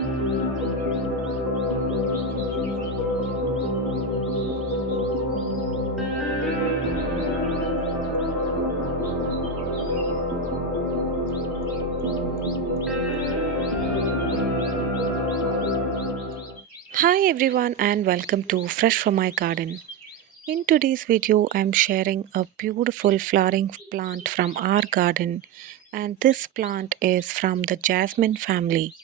Hi everyone and welcome to Fresh from my garden. In today's video I'm sharing a beautiful flowering plant from our garden, and this plant is from the jasmine family.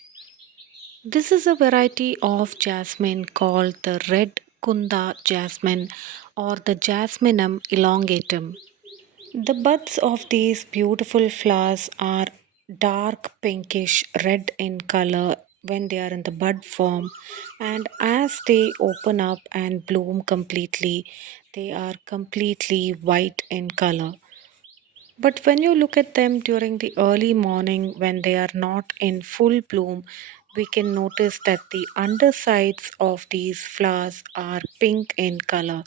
This is a variety of jasmine called the Red Kunda jasmine or the Jasminum Elongatum. The buds of these beautiful flowers are dark pinkish red in color when they are in the bud form, and as they open up and bloom completely, they are completely white in color. But when you look at them during the early morning when they are not in full bloom, we can notice that the undersides of these flowers are pink in color.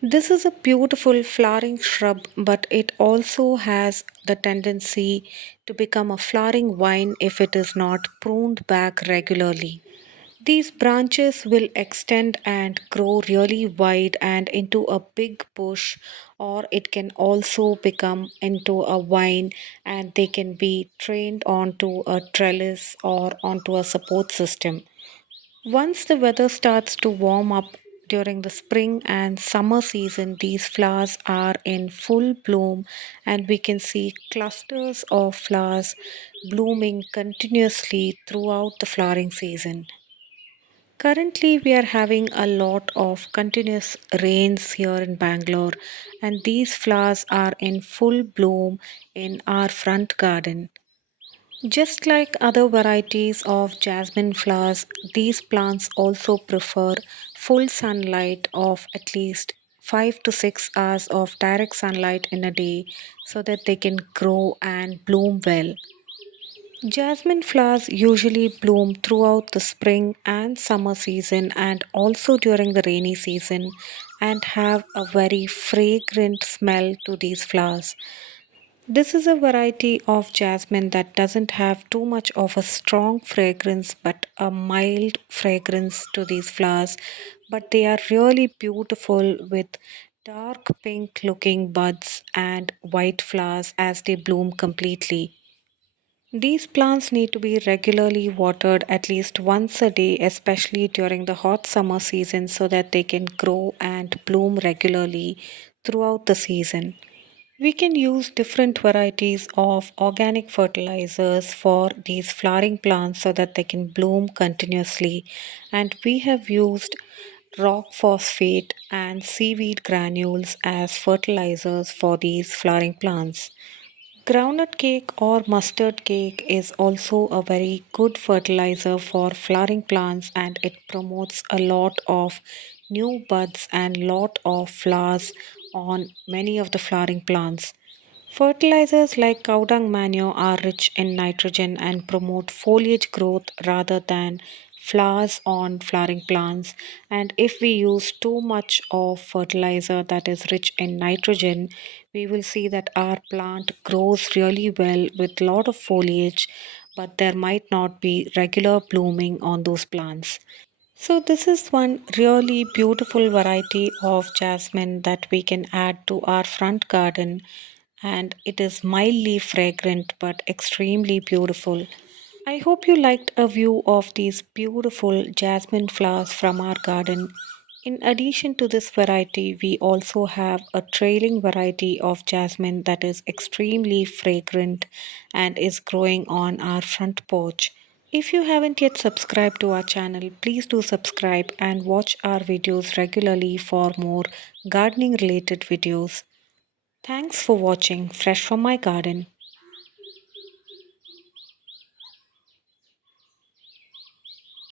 This is a beautiful flowering shrub, but it also has the tendency to become a flowering vine if it is not pruned back regularly. These branches will extend and grow really wide and into a big bush, or it can also become into a vine and they can be trained onto a trellis or onto a support system. Once the weather starts to warm up during the spring and summer season, these flowers are in full bloom, and we can see clusters of flowers blooming continuously throughout the flowering season. Currently, we are having a lot of continuous rains here in Bangalore, and these flowers are in full bloom in our front garden. Just like other varieties of jasmine flowers, these plants also prefer full sunlight of at least 5 to 6 hours of direct sunlight in a day so that they can grow and bloom well. Jasmine flowers usually bloom throughout the spring and summer season and also during the rainy season and have a very fragrant smell to these flowers. This is a variety of jasmine that doesn't have too much of a strong fragrance but a mild fragrance to these flowers, but they are really beautiful with dark pink looking buds and white flowers as they bloom completely. These plants need to be regularly watered at least once a day, especially during the hot summer season, so that they can grow and bloom regularly throughout the season. We can use different varieties of organic fertilizers for these flowering plants so that they can bloom continuously. And we have used rock phosphate and seaweed granules as fertilizers for these flowering plants. Groundnut cake or mustard cake is also a very good fertilizer for flowering plants, and it promotes a lot of new buds and lot of flowers on many of the flowering plants. Fertilizers like cow dung manure are rich in nitrogen and promote foliage growth rather than flowers on flowering plants. And if we use too much of fertilizer that is rich in nitrogen, we will see that our plant grows really well with lot of foliage, but there might not be regular blooming on those plants. So, this is one really beautiful variety of jasmine that we can add to our front garden, and it is mildly fragrant but extremely beautiful. I hope you liked a view of these beautiful jasmine flowers from our garden. In addition to this variety, we also have a trailing variety of jasmine that is extremely fragrant and is growing on our front porch. If you haven't yet subscribed to our channel, please do subscribe and watch our videos regularly for more gardening related videos. Thanks for watching Fresh from my garden.